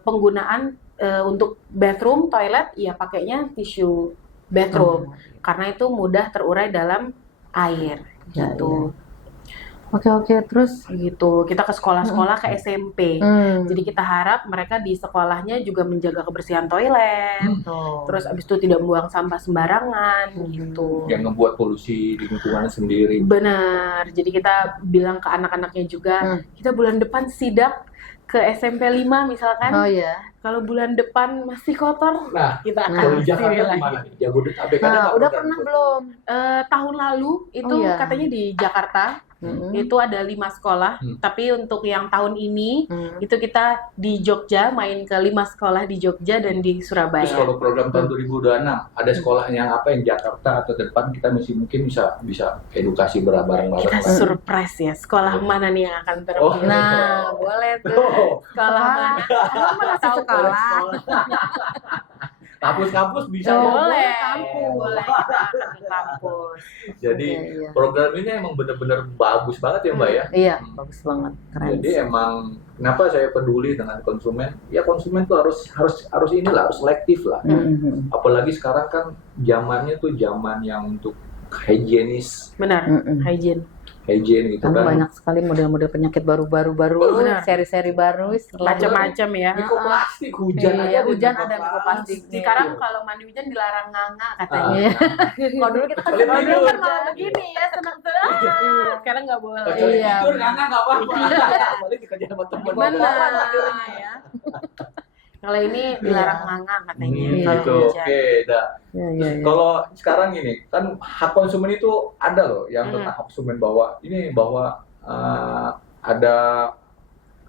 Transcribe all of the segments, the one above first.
penggunaan untuk bathroom, toilet, ya pakainya tisu bathroom karena itu mudah terurai dalam air gitu. Oke, terus Gitu. Kita ke sekolah-sekolah ke SMP. Jadi kita harap mereka di sekolahnya juga menjaga kebersihan toilet. Terus abis itu tidak buang sampah sembarangan gitu. Yang ngebuat polusi di lingkungannya sendiri. Benar. Jadi kita bilang ke anak-anaknya juga, kita bulan depan sidak ke SMP 5 misalkan. Oh iya. Kalau bulan depan masih kotor, Nah, kita akan kalau di kasih Jakarta lagi. gimana? Jabodetabek Udah pernah belum? Tahun lalu itu Oh, iya. katanya di Jakarta itu ada 5 sekolah, tapi untuk yang tahun ini itu kita di Jogja main ke 5 sekolah di Jogja dan di Surabaya. Terus kalau program tahun 2026 ada sekolah yang apa yang Jakarta atau depan kita mungkin bisa edukasi bareng-bareng. Kita surprise ya, sekolah mana nih yang akan terpilih? Nah, boleh tuh. Sekolah mana? Emang mana tahu kalah? Kampus-kampus bisa Boleh, ya? boleh kita akan ke kampus. Jadi Iya. program ini emang benar-benar bagus banget ya Mbak ya. Iya, bagus banget, keren. Jadi emang kenapa saya peduli dengan konsumen? Ya konsumen tuh harus inilah, harus selektif lah. Apalagi sekarang kan zamannya tuh zaman yang untuk higienis, Benar, hygiene. gitu Karena kan. banyak sekali model-model penyakit baru, Benar. seri-seri baru, Macam-macam ya. Mikroplastik hujan Iya, aja hujan ada mikroplastik. Sekarang kalau mandi hujan dilarang nganga katanya. Iya. Kalau dulu kita kan Boleh kalau dulu tidur. kan malah begini ya senang-senang. Sekarang nggak boleh. Kecuali Iya. tidur nggak apa-apa. Boleh dikerja sama teman. Benar ya. Kalau ini dilarang nganga katanya. Kalau Gitu. hujan. Oke, dah. Iya. Kalau sekarang ini kan hak konsumen itu ada loh yang tentang hak konsumen bahwa ada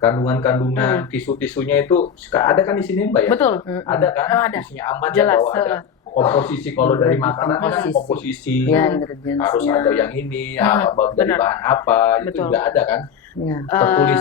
kandungan-kandungan tisu-tisunya itu ada kan di sini Mbak ya? Betul. Ada kan? Ada. Isinya aman ya Jelas. bahwa ada komposisi kalau dari makanan kan komposisi Ya, ingredients. harus ada yang ini dari benar. bahan apa itu Betul. juga ada kan? Iya. Tertulis.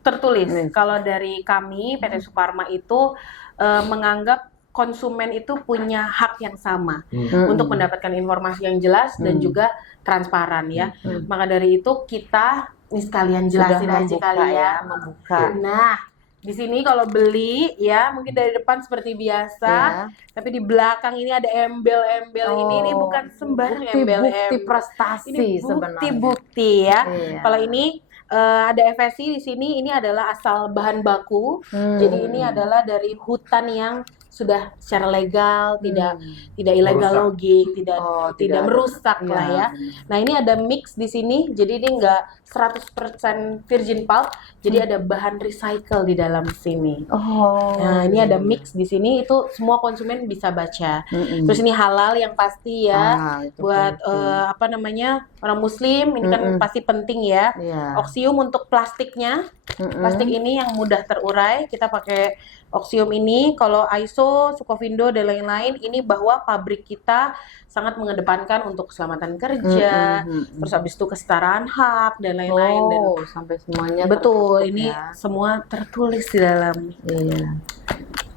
Tertulis. Kalau dari kami PT Suparma itu menganggap konsumen itu punya hak yang sama untuk mendapatkan informasi yang jelas dan juga transparan ya. Maka dari itu kita ini sekalian jelasin Sudah aja membuka kali ya. membuka. Nah, di sini kalau beli ya mungkin dari depan seperti biasa, Ya. tapi di belakang ini ada embel-embel ini bukan sembarang embel-embel. Bukti prestasi Ini sebenarnya. bukti-bukti ya. Iya. Kalau ini ada FSC di sini, ini adalah asal bahan baku. Jadi ini adalah dari hutan yang sudah secara legal, tidak illegal Merusak. logging, tidak tidak merusak ada. lah Iya. ya. Nah, ini ada mix di sini. Jadi ini enggak 100% virgin pulp. Jadi ada bahan recycle di dalam sini. Oh. Nah, ini ada mix di sini, itu semua konsumen bisa baca. Terus ini halal yang pasti ya. Itu Buat penting. orang muslim ini kan pasti penting ya. Iya. Oksium untuk plastiknya. Plastik ini yang mudah terurai, kita pakai oksium ini. Kalau ISO, Sukovindo dan lain-lain ini bahwa pabrik kita sangat mengedepankan untuk keselamatan kerja, terus habis itu kesetaraan hak dan lain-lain dan Sampai semuanya betul, tertutup ini ya. semua tertulis di dalam Iya.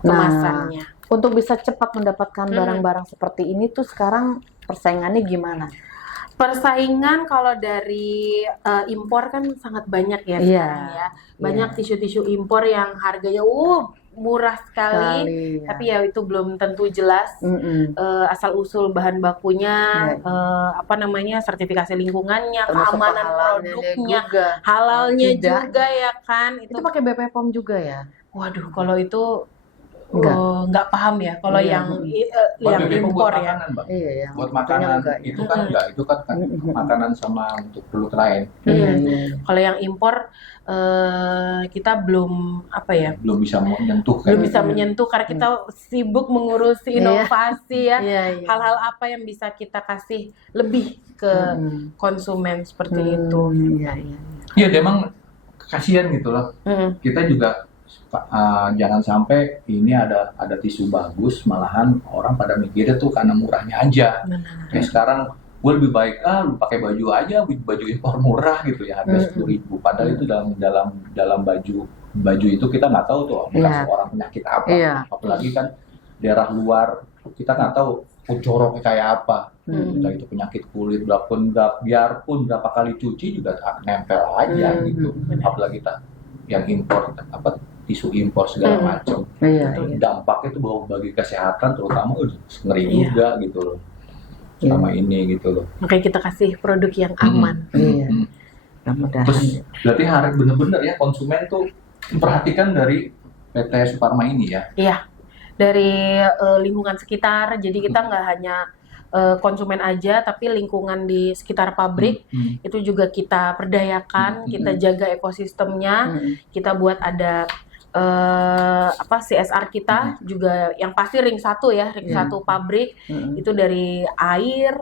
kemasannya. Untuk bisa cepat mendapatkan barang-barang seperti ini tuh sekarang persaingannya gimana? Persaingan kalau dari impor kan sangat banyak ya sekarang ya. Banyak tisu-tisu impor yang harganya murah sekali, tapi ya itu belum tentu jelas asal usul bahan bakunya, sertifikasi lingkungannya, Termasuk keamanan halalnya produknya, juga. halalnya Tidak. juga ya kan. Itu pakai BP POM juga ya? Waduh, kalau itu Enggak. nggak paham ya. Kalau Iya. yang BBM impor buat ya. makanan, Mbak. Iya ya. Buat makanan itu kan enggak, itu kan makanan sama untuk keperluan lain. Kalau yang impor kita belum Belum bisa menyentuh kan. belum bisa menyentuh karena kita sibuk mengurusi inovasi ya. Iya. Hal-hal apa yang bisa kita kasih lebih ke konsumen seperti itu. Iya. Iya, memang kasihan gitu loh. Kita juga jangan sampai ini ada tisu bagus, malahan orang pada mikirnya tuh karena murahnya aja. Kayak sekarang gue lebih baik lu pakai baju aja, baju impor murah gitu ya, harga 10.000. Padahal itu dalam baju itu kita nggak tahu tuh bekas orang penyakit apa. Apalagi kan daerah luar kita nggak tahu joroknya kayak apa. Entah itu penyakit kulit, biarpun berapa kali cuci juga nempel aja gitu. Apalagi yang impor tisu impor segala macam. Iya. Dampaknya itu bagi kesehatan terutama ngeri Iya. juga gitu loh. Sama ini gitu loh. Makanya kita kasih produk yang aman. Iya. Mm. Mudah-mudahan. Terus berarti harus bener-bener ya konsumen tuh memperhatikan dari PT Suparma ini ya. Iya, dari lingkungan sekitar. Jadi kita nggak hanya konsumen aja, tapi lingkungan di sekitar pabrik itu juga kita perdayakan, kita jaga ekosistemnya, kita buat ada CSR kita juga yang pasti ring 1 ya, ring 1 pabrik itu dari air,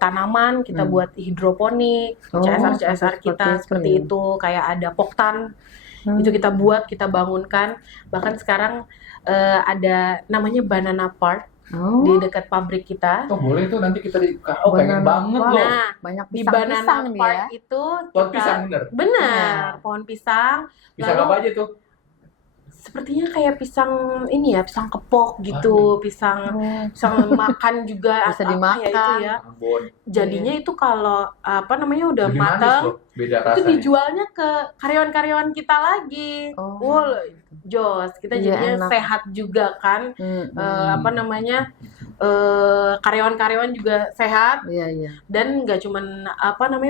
tanaman kita buat hidroponik, CSR kita seperti itu, kayak ada poktan. Itu kita buat, kita bangunkan. Bahkan sekarang ada namanya Banana Park di dekat pabrik kita. Oh boleh tuh nanti kita pengen banget loh. Nah, banyak di pisang-pisang Banana nih Park ya. itu Pohon kita pisang bener. benar, pohon pisang. Pisang Lalu apa aja tuh? sepertinya kayak pisang ini ya, pisang kepok gitu, pisang makan juga Bisa apa dimakan. ya itu ya. Ambon. Jadinya itu kalau udah Lebih manis matang loh, beda itu rasanya. dijualnya ke karyawan-karyawan kita lagi. Oh. Jos, kita Iya, jadinya enak. sehat juga kan. Karyawan-karyawan juga sehat Iya. dan nggak cuman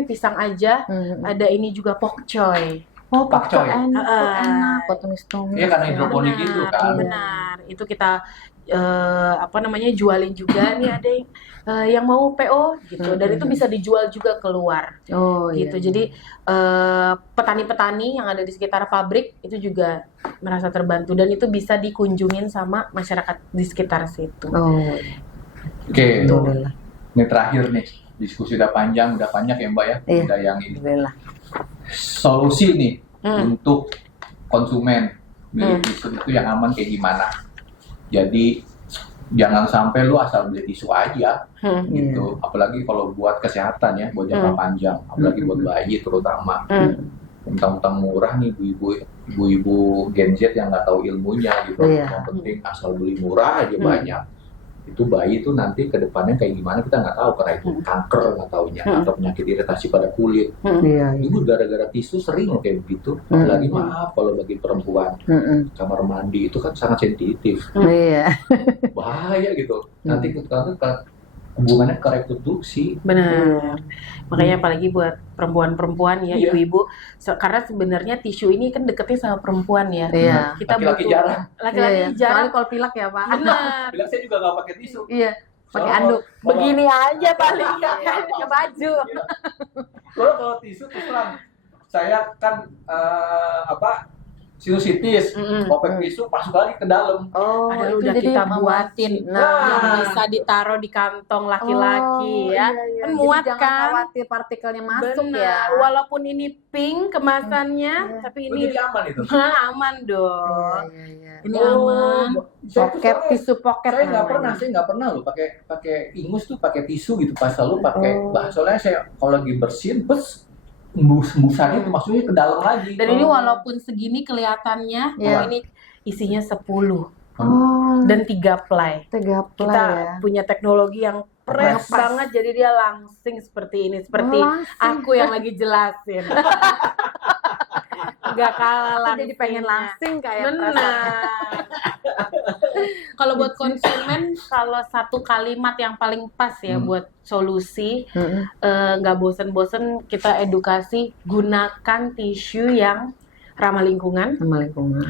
pisang aja, ada ini juga pokcoy. Oh, Pakcoy. enak buat tumis-tumis. Iya karena hidroponik itu kan. Benar. Itu kita jualin juga nih ada yang mau PO gitu, dan itu bisa dijual juga keluar. Oh, Gitu. iya. Jadi petani-petani yang ada di sekitar pabrik itu juga merasa terbantu dan itu bisa dikunjungin sama masyarakat di sekitar situ. Oh, Oke, alhamdulillah. ini terakhir nih. Diskusi udah panjang, udah banyak ya Mbak ya. Iya. Udah yang ini. Alhamdulillah. Solusi nih untuk konsumen beli tisu itu yang aman kayak gimana? Jadi jangan sampai lu asal beli tisu aja gitu. Apalagi kalau buat kesehatan ya, buat jangka panjang. Apalagi buat bayi terutama. Mentang-mentang murah nih ibu-ibu Gen Z yang nggak tahu ilmunya gitu. Iya. Yang penting asal beli murah aja banyak. Itu bayi itu nanti ke depannya kayak gimana kita nggak tahu, karena itu kanker nggak taunya atau penyakit iritasi pada kulit. Iya. Ibu gara-gara tisu sering loh kayak begitu. Apalagi maaf kalau bagi perempuan kamar mandi itu kan sangat sensitif, Iya. bahaya gitu. Nanti hubungannya ke reproduksi. Benar. Makanya apalagi buat perempuan-perempuan ya, Iya. ibu-ibu, karena sebenarnya tisu ini kan deketnya sama perempuan ya. Iya. Kita Laki-laki butuh jarang. laki-laki Iya. jarang. Soalnya kalau pilek ya, Pak. Benar. Bilang saya juga nggak pakai tisu. Iya. Pakai Soalnya anduk. kalau- Begini aja paling ke baju. Kalau tisu terus terang, saya kan sinusitis, kopek tisu masuk lagi ke dalam. Oh, Padahal itu udah jadi kita membuatin. buatin. Nah, Yang bisa ditaruh di kantong laki-laki ya. Iya. Kan Jadi muat jangan kan? khawatir partikelnya masuk Benar. ya. Walaupun ini pink kemasannya, tapi Oh, ini jadi aman itu. aman dong. Iya. Ini aman. Pocket tisu pocket. Saya nggak namanya. pernah loh pakai ingus tuh pakai tisu gitu, pas selalu pakai soalnya saya kalau lagi bersin embusannya tuh maksudnya ke dalam lagi. Dan ini walaupun segini kelihatannya, Iya. ini isinya 10 Oh, dan 3 ply. 3 ply Kita ya. punya teknologi yang press Pas. banget, jadi dia langsing seperti ini, seperti Langsing. aku yang lagi jelasin. Gak kalah Jadi pengen langsing kayak Benar. Kalau buat konsumen, kalau satu kalimat yang paling pas ya buat solusi, nggak bosen-bosen kita edukasi, gunakan tisu yang ramah lingkungan, sama lingkungan.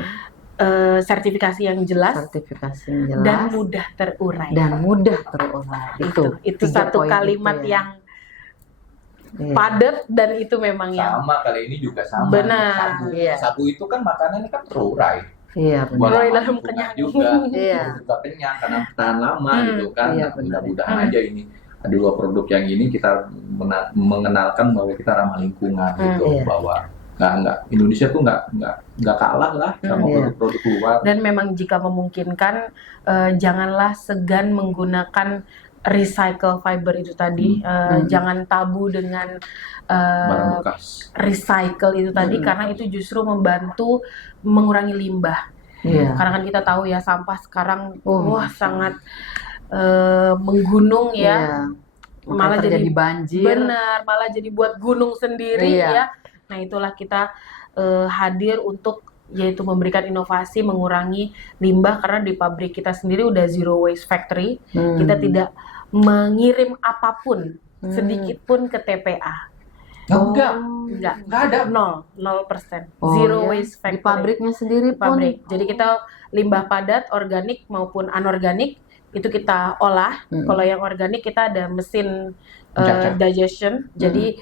sertifikasi yang jelas, Sertifikasi yang dan jelas mudah terurai. dan mudah terurai. Itu 3 satu poin kalimat itu ya. yang Iya. padat dan itu memang yang sama kali ini juga sama. Benar. Sagu. Iya. Sagu itu kan makanannya kan terurai. Iya, Buat benar. Terurai lama dalam lingkungan kenyang. juga. Iya. Juga kenyang karena tahan lama gitu kan. Iya, Nah, benar. mudah-mudahan aja ini ada 2 produk yang ini kita mengenalkan bahwa kita ramah lingkungan gitu, Iya. bahwa nggak Indonesia tuh nggak kalah lah sama Iya. produk-produk luar. Dan memang jika memungkinkan, janganlah segan menggunakan recycle fiber itu tadi. Jangan tabu dengan Barang bekas. recycle itu tadi, karena itu justru membantu mengurangi limbah. Iya. Karena kan kita tahu ya, sampah sekarang Oh. sangat menggunung ya. Iya. Malah Makanya jadi banjir. benar, malah jadi buat gunung sendiri Iya. ya. Nah itulah kita hadir untuk yaitu memberikan inovasi mengurangi limbah, karena di pabrik kita sendiri udah zero waste factory. Kita tidak mengirim apapun sedikit pun ke TPA. Enggak ada. 0%. Oh, Zero ya. waste factory. Di pabriknya sendiri pun. Pabrik. Jadi kita limbah padat, organik maupun anorganik itu kita olah. Kalau yang organik kita ada mesin digestion. Jadi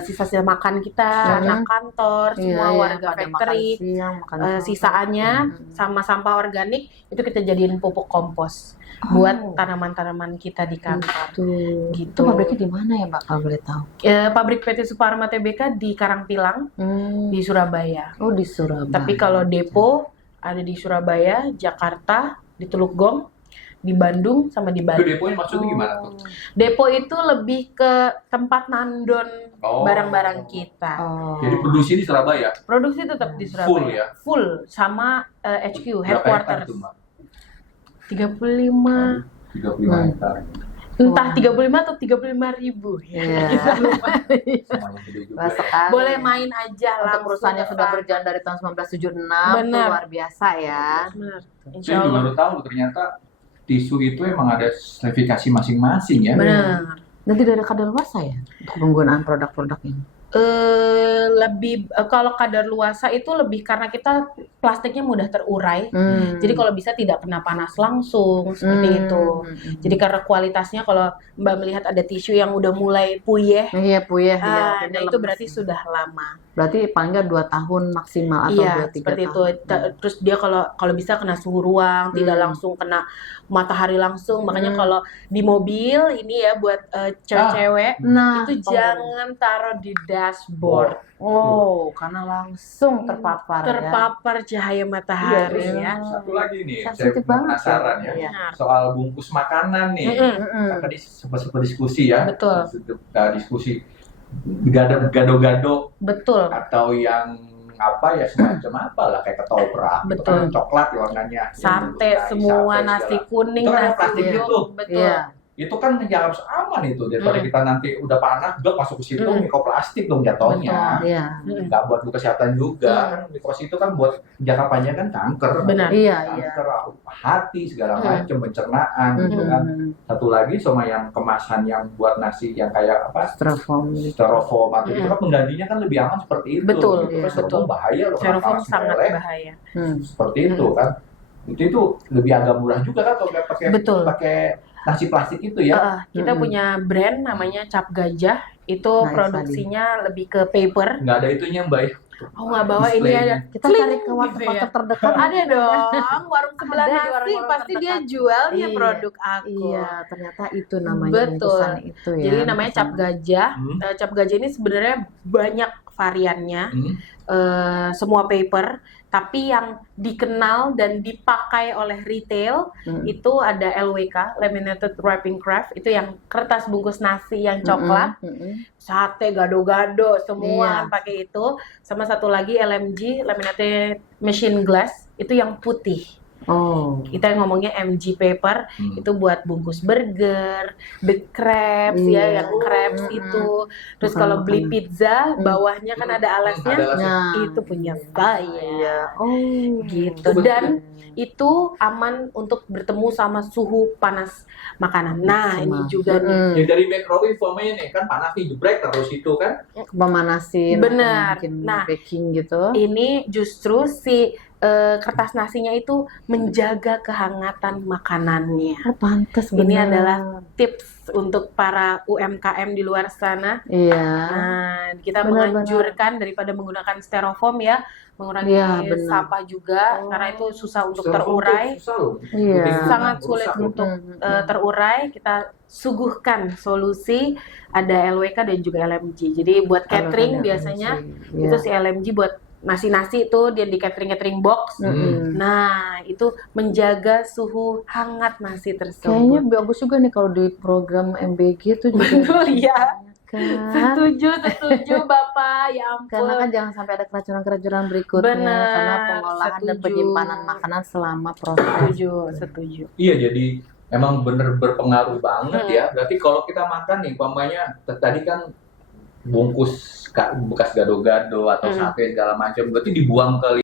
sisa-sisa makan kita, anak kantor, semua warga factory, sisaannya sama sampah organik itu kita jadiin pupuk kompos buat tanaman-tanaman kita di kantor. Gitu. Itu pabriknya di mana ya Mbak kalau boleh tahu? Pabrik PT Suparma Tbk di Karangpilang di Surabaya. Oh di Surabaya. Tapi kalau depo ada di Surabaya, Jakarta, di Teluk Gong, di Bandung sama di Itu Bali. deponya maksudnya gimana tuh? Depo itu lebih ke tempat nandon barang-barang kita. Jadi produksi di Surabaya. Produksi tetap di Surabaya. Full ya? Full sama HQ, Berapa hektar headquarters. tuh, Mbak? 35, 35 hektar. entah 35 atau 35.000 ya. Semuanya gede juga ya. Sekali. Boleh main aja Untuk langsung perusahaan yang ke sudah sana. berjalan dari tahun 1976 Benar. luar biasa ya. Benar. Saya Insya juga Allah. baru tahu ternyata tisu itu emang ada sertifikasi masing-masing ya. Benar. Dan tidak ada kadaluarsa ya untuk penggunaan produk-produk ini. Kalau kadaluarsa itu lebih karena kita plastiknya mudah terurai. Jadi kalau bisa tidak kena panas langsung seperti itu. Jadi karena kualitasnya kalau Mbak melihat ada tisu yang udah mulai puyeh, Iya puyeh ya. nah akhirnya itu lemes. berarti sudah lama. Berarti paling nggak 2 tahun maksimal atau Iya, 2-3 seperti itu. tahun. Terus dia kalau bisa kena suhu ruang, tidak langsung kena matahari langsung. Makanya kalau di mobil ini ya buat cewek-cewek Nah, itu jangan taruh di dashboard. karena langsung terpapar ya. Terpapar cahaya matahari ya. Satu lagi nih, saya Sensitif banget penasaran ya. Iya. Soal bungkus makanan nih. Kan tadi sempat diskusi ya. Betul. Diskusi gado-gado Betul. atau yang apa ya semacam apa lah kayak ketoprak, itu Betul. kan coklat ya warnanya. Sate Nah, semua, sate nasi segala. kuning, Itu kan nasi plastik hijau. itu. Betul. Iya. Itu kan yang harus aman itu daripada kita nanti udah panas juga masuk ke situ mikroplastik dong jatuhnya. Iya. Nggak buat kesehatan juga. Kan mikros itu kan buat jangka panjang kan kanker. Benar. Iya, Kanker hati segala macam pencernaan gitu kan. Satu lagi sama yang kemasan yang buat nasi yang kayak apa? Styrofoam. Styrofoam atau itu kan penggantinya kan lebih aman seperti itu. Betul, Gitu. iya, Styrofoam betul. bahaya loh. Styrofoam panas sangat meleleh. bahaya. Seperti itu kan. Itu lebih agak murah juga kan kalau nggak Betul. pakai nasi plastik itu ya. Kita punya brand namanya Cap Gajah. Itu Nice, produksinya lebih ke paper. Nggak ada itunya Mbak ya. Oh nggak bawa ini Displaynya. aja. Kita Sling, cari ke warteg gitu ya. terdekat. Ada dong, warung sebelah Ada di nasi warung-warung pasti dia terdekat. jual dia Iya. produk aku. Iya, ternyata itu namanya Betul. bungkusan itu ya. Jadi namanya Cap Gajah. Hmm. Cap Gajah ini sebenarnya banyak variannya. Hmm. Semua paper, tapi yang dikenal dan dipakai oleh retail itu ada LWK, Laminated Wrapping Craft, itu yang kertas bungkus nasi yang coklat, sate, gado-gado, semua Iya. pakai itu. Sama satu lagi LMG, Laminated Machine Glass, itu yang putih. Oh. Kita ngomongnya MG paper, itu buat bungkus burger, big crabs ya, yang crabs itu. Terus kalau beli pizza, bawahnya kan ada alasnya, Ada alasnya. Nah, itu punya saya. oh, Gitu. Dan itu aman untuk bertemu sama suhu panas makanan. Nah, ini juga nih. Ya dari microwave umpamanya nih kan panas nih jebrek terus itu kan. Pemanasin. Benar. Atau mungkin Nah, baking gitu. Ini justru si kertas nasinya itu menjaga kehangatan makanannya. Oh, pantas Ini benar. adalah tips untuk para UMKM di luar sana. Iya. Nah, kita Benar-benar. menganjurkan daripada menggunakan styrofoam ya, mengurangi Iya, benar. sampah juga karena itu susah untuk Styrofoam terurai. tuh susah loh. Iya. Bikin Sangat rusak sulit loh. untuk terurai. Kita suguhkan solusi, ada LWK dan juga LMG. Jadi buat catering biasanya Iya. itu si LMG buat nasi-nasi itu dia di catering box. Nah, itu menjaga suhu hangat nasi Kayaknya tersebut. bagus juga nih kalau di program MBG itu juga. Betul ya. Kan? Setuju Bapak. Ya ampun. Karena kan jangan sampai ada keracunan-keracunan berikutnya. Benar, Karena pengolahan dan setuju. penyimpanan makanan selama proses. Setuju. Iya jadi emang bener berpengaruh banget ya. Berarti kalau kita makan nih umpamanya tadi kan bungkus bekas gado-gado atau sate segala macam berarti dibuang ke